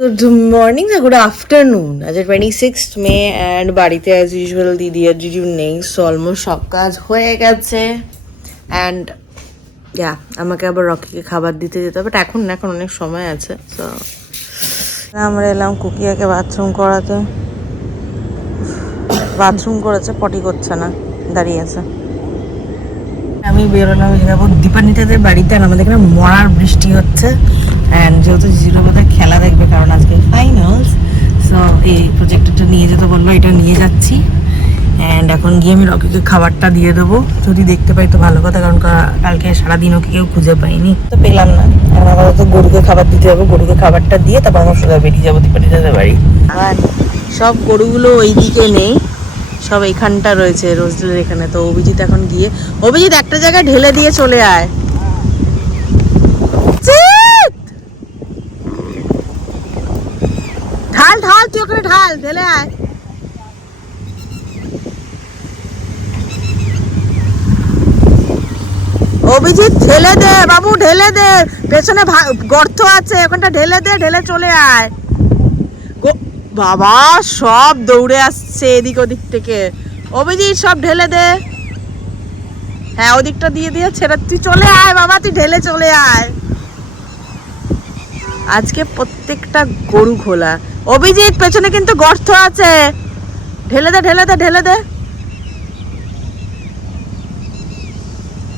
Good morning or good afternoon. আজ 26th May and বাড়িতে as usual দিদি আর জিজু নেই, সো অলমোস্ট সব কাজ হয়ে গেছে and আমাকে আবার রকিকে খাবার দিতে যেতে হবে, বাট এখন না, এখন অনেক সময় আছে। সো আমরা এলাম কুকিয়াকে বাথরুম করাতে। বাথরুম করেছে, পটি করছে না, দাঁড়িয়ে আছে। আমি বেরোলাম, যাবো দীপানিতাদের বাড়িতে। আর আমাদের এখানে মরার বৃষ্টি হচ্ছে অ্যান্ড যেহেতু জিরো বোধহয় খেলা দেখবে, কারণ আজকে ফাইনালস, সো এই প্রজেক্টরটা নিয়ে যেতে বললো, এটা নিয়ে যাচ্ছি। অ্যান্ড এখন গিয়ে আমি রকিকে খাবারটা দিয়ে দেবো, যদি দেখতে পাই তো ভালো কথা, কারণ কালকে সারাদিন ওকে কেউ খুঁজে পাইনি, তো পেলাম না। এখন আপাতত গরুকে খাবার দিতে যাবো, গরুকে খাবারটা দিয়ে তারপর আমরা সোজা বেরিয়ে যাবো দীপানিতাদের বাড়ি। আর সব গরুগুলো ওই দিকে নেই, সব এখানটা রয়েছে রোজদের এখানে। তো অভিজিৎ এখন গিয়ে, অভিজিৎ একটা জায়গায় ঢেলে দিয়ে চলে আয়। ঢাল ঢাল, তুই ওখানে ঢাল, ঢেলে আয়। অভিজিৎ ঢেলে দে বাবু, ঢেলে দে, পেছনে গর্ত আছে, ওখানটা ঢেলে দে, ঢেলে চলে আয়। বাবা সব দৌড়ে আসছে এদিক ওদিক থেকে। অভিজিৎ সব ঢেলে দে, হ্যাঁ ওদিকটা দিয়ে দিয়ে ছেড়ে, তুই চলে আয় বাবা, তুই ঢেলে চলে আয়। আজকে প্রত্যেকটা গরু খোলা। অভিজিৎ পেছনে কিন্তু গর্ত আছে, ঢেলে দে, ঢেলে দে, ঢেলে দে,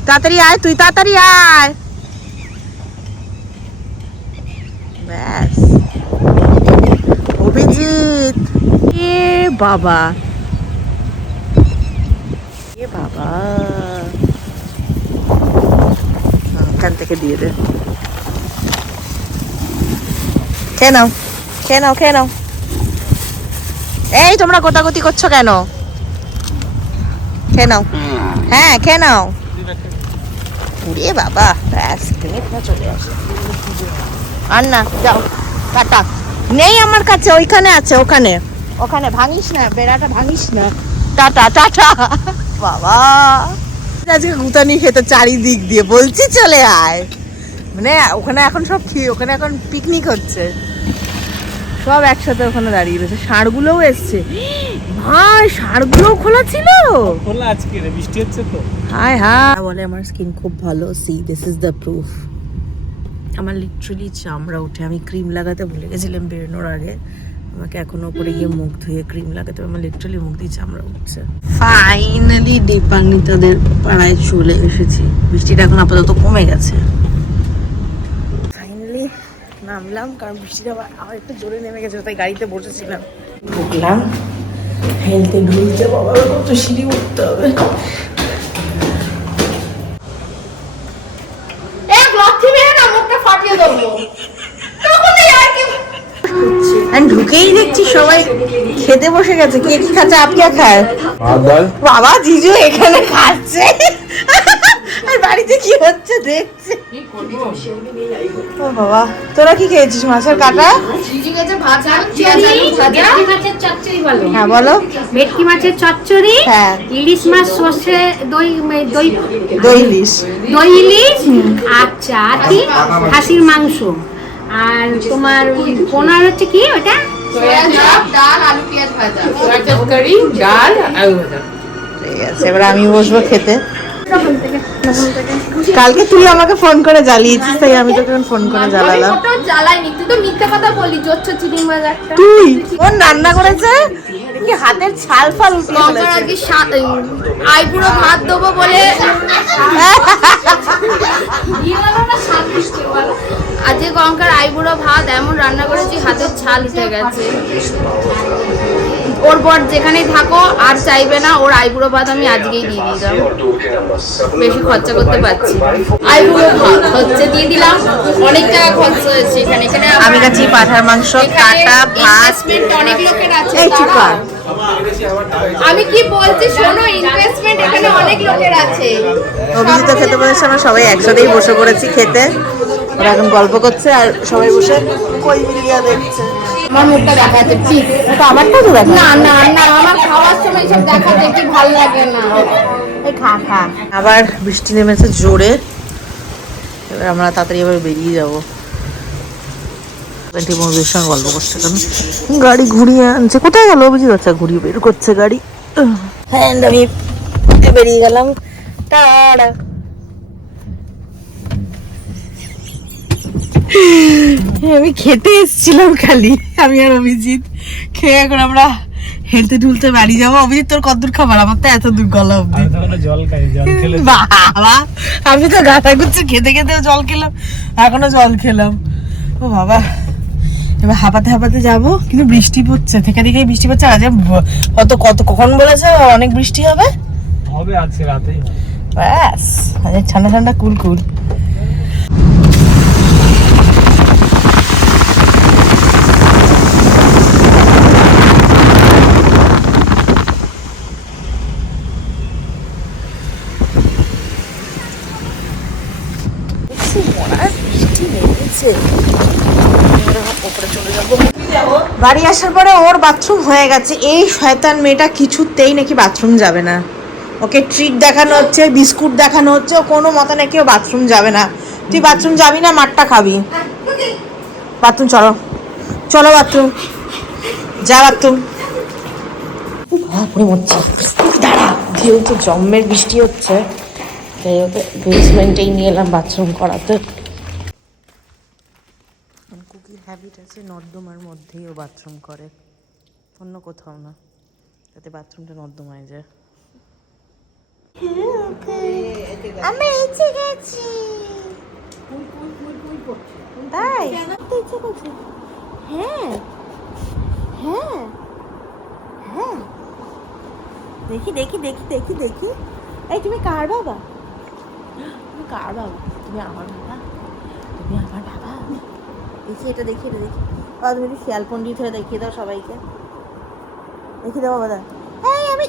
তাড়াতাড়ি আয়, তুই তাড়াতাড়ি আয়। ব্যাস অভিজিৎ, এ বাবা, এ বাবা, এখান থেকে দিয়ে দে, খেয়ে নাও, খেয়ে নাও, খেয়ে নাও। এই তোমরা গোতাগুতি করছো কেন? খেয়ে নাও, হ্যাঁ খেয়ে নাও। উড়ে বাবা, ব্যাস মিনিট না চলে আসে। আর না, যাও টাটা। নেই আমার কাছে, ওইখানে আছে, ওখানে, ওখানে ভাঙিস না, বেড়াটা ভাঙিস না। টাটা টাটা বাবা। আজকে গুতানি খেতে চারিদিক দিয়ে, বলছি চলে আয়। মানে ওখানে এখন সব ওখানে এখন পিকনিক হচ্ছে, সব একসাথে ওখানে দাঁড়িয়ে রয়েছে। ষাঁড়গুলোও এসছে ভাই, ষাঁড়গুলোও খোলা ছিল, খোলা আজকে বৃষ্টি হচ্ছে তো। হাই হাই বলে আমার স্কিন খুব ভালো, C this is the proof. আমার লিটারালি চামড়া ওঠে, আমি ক্রিম লাগাতে ভুলে গেছিলাম বেরোনোর আগে, আমাকে এখনো উপরে গিয়ে মুখ ধুয়ে ক্রিম লাগাতে, আমার লিটারালি মুখ দিয়ে চামড়া উঠছে। ফাইনালি দীপান্বিতাদের পাড়ায় চলে এসেছি, বৃষ্টিটা এখন আপাতত কমে গেছে। ফাইনালি নামলাম, কারণ বৃষ্টিটা আবার একটু জোরে নেমে গেছে, তাই গাড়িতে বসেছিলাম। ঢুকলাম, হেলতে ঢুলতে, বাবা কত সিঁড়ি উঠতে হবে। ঢুকেই দেখছি সবাই খেতে বসে গেছে। কে কি খাচ্ছে? আপ কে খায়? বাবা জিজু এখানে খাচ্ছে, আর বাড়িতে কি হচ্ছে দেখছে। ও বাবা, তোরা কি খেয়েছিস? মাছের কাটা, হ্যাঁ বলো, ভেটকি মাছের চচ্চড়ি, হ্যাঁ ইলিশ মাছ সর্ষে দই, দই দই ইলিশ, দই ইলিশ, আচ্ছা আর কি খাসির মাংস, আর তোমার পোনার হচ্ছে কি ওটা, ডাল আলু পেঁয়াজ ভাজা, তরকারি, ডাল, আলু ভাজা। ঠিক আছে, এবার আমি বসবো খেতে। কালকে তুই আমাকে ফোন করে জ্বালিয়েছিস, তাই আমি তোকে ফোন করে জ্বালালাম। জ্বালাইনি, তুই তো মিথ্যে কথা বললি। জোচ্ছ চিংড়ি মাছ একটা তুই কোন রান্না করেছে কি হাতের ছাল ফাল উঠে গঙ্গার আগে আইবুড়ো ভাত দেবো বলে আজকে গঙ্গার আইবুড়ো ভাত এমন রান্না করেছি, হাতের ছাল উঠে গেছে। ওর বর যেখানেই থাকো আর চাইবে না, ওর আইবুড়ো ভাত আমি আজকেই দিয়ে দিলাম, বেশি খরচা করতে পারছি। আইবুড়ো ভাত হচ্ছে দিয়ে দিলাম, অনেক টাকা খরচ হয়েছে এখানে। এখানে আমি কাছি পাঠার মাংস, কাটা ভাত, অনেক লোকের আছে। এই চুপ কর। আমি কি বলছি শোনো, ইনভেস্টমেন্ট এখানে অনেক লোকের আছে। অভিজিৎ খেতে বসেছে, আমরা সবাই একসাথেই বসে পড়েছি খেতে। ওরা এখন গল্প করছে আর সবাই বসে কই মিলিয়া দেখছে। আমার মুখটা দেখাতে ঠিক, এটা আমারটা তো দেখ না না না, আমার খাওয়ার সময় সব দেখাতে কি ভালো লাগে না। এই খা খা। আবার বৃষ্টি নেমেছে জোরে, এবার আমরা তাড়াতাড়ি আবার বেরিয়ে যাব। আন্টি মৌদির সঙ্গে গল্প করছে কেন গাড়ি ঘুরিয়ে আনছে কোথায় গেল অভিজিৎ আচ্ছা ঘুরিয়ে বের করছে গাড়ি হ্যাঁ আমি বেরিয়ে গেলাম টাটা আমি খেতে এসেছিলাম খালি আমি আর অভিজিৎ খেয়ে এখন আমরা হেলতে ঢুলতে বাড়ি যাবো অভিজিৎ তোর কতদূর খাবার আমার তো এত দূর গলা অব্দি জল খাই জল খেলে বাবা আমি তো গাঁথা গুচ্ছে খেতে খেতেও জল খেলাম এখনো জল খেলাম ও বাবা এবার হাঁপাতে হাঁপাতে যাবো কিন্তু বৃষ্টি পড়ছে থেকে থেকেই বৃষ্টি পড়ছে আজ কখন বলেছে অনেক বৃষ্টি হবে হবে আজকে রাতে ব্যাস আজ ঠান্ডা ঠান্ডা কুল কুল বাড়ি আসার পরে ওর বাথরুম হয়ে গেছে এই শয়তান মেয়েটা কিছুতেই নাকি বাথরুম যাবে না ওকে ট্রিট দেখানো হচ্ছে বিস্কুট দেখানো হচ্ছে ও কোনো মতে নাকি ও বাথরুম যাবে না তুই বাথরুম যাবি না মাঠটা খাবি বাথরুম চলো চলো বাথরুম যা বাথরুম পুরো মরছে দাঁড়া যেহেতু জম্মের বৃষ্টি হচ্ছে তাই ওকে বেসমেন্টেই নিয়ে এলাম বাথরুম করাতে কুকির হ্যাবিট আছে নর্দমার মধ্যেই ও বাথরুম করে অন্য কোথাও না যাতে বাথরুমটা নর্দমায় যায় আমি এসে গেছি তাই ইচ্ছে করছে হ্যাঁ হ্যাঁ হ্যাঁ দেখি দেখি দেখি দেখি দেখি এই তুমি কার বাবা তুমি কার বাবা তুমি আমার বাবা তুমি আমার বাবা দেখি এটা দেখি এটা দেখি বাবা তুমি একটু শিয়াল পণ্ডিত হয়ে দেখিয়ে দাও সবাইকে দেখিয়ে দাও বাবা হ্যাঁ আমি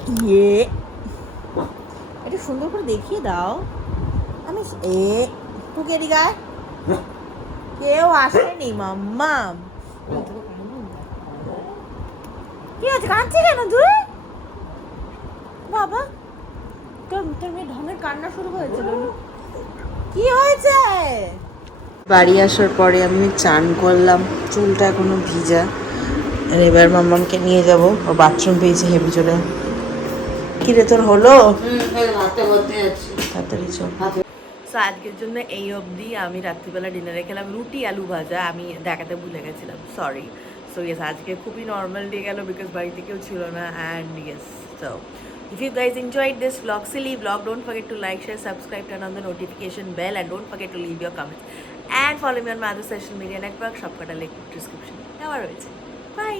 একটু সুন্দর করে দেখিয়ে দাও আমি তুই কেডি গায় কেউ আসেনি মাম্মাম কি আছে কাঁদছে কেন তুই বাবা তোর মেয়ে ঢঙের কান্না শুরু হয়েছিল কি হয়েছে বাড়ি আসার পরে আমি চান করলাম চুলটা এখনো ভিজা আর এবার মাম্মামকে নিয়ে যাবো ও বাথরুম পেয়েছে হেবি চলে কি রে তোর হলো তাড়াতাড়ি চল সো আজকের জন্য এই অবধি আমি রাত্রিবেলা ডিনারে খেলাম রুটি আলু ভাজা আমি দেখাতে ভুলে গেছিলাম সরি সো ইয়েস আজকে খুবই নর্মাল ডে গেল বিকজ বাড়িতে কেউ ছিল না and yes so if you guys enjoyed this vlog silly vlog don't forget to like share subscribe turn on the notification bell and don't forget to leave your comments and follow me on my other social media network সবকটা link description দেওয়া রয়েছে by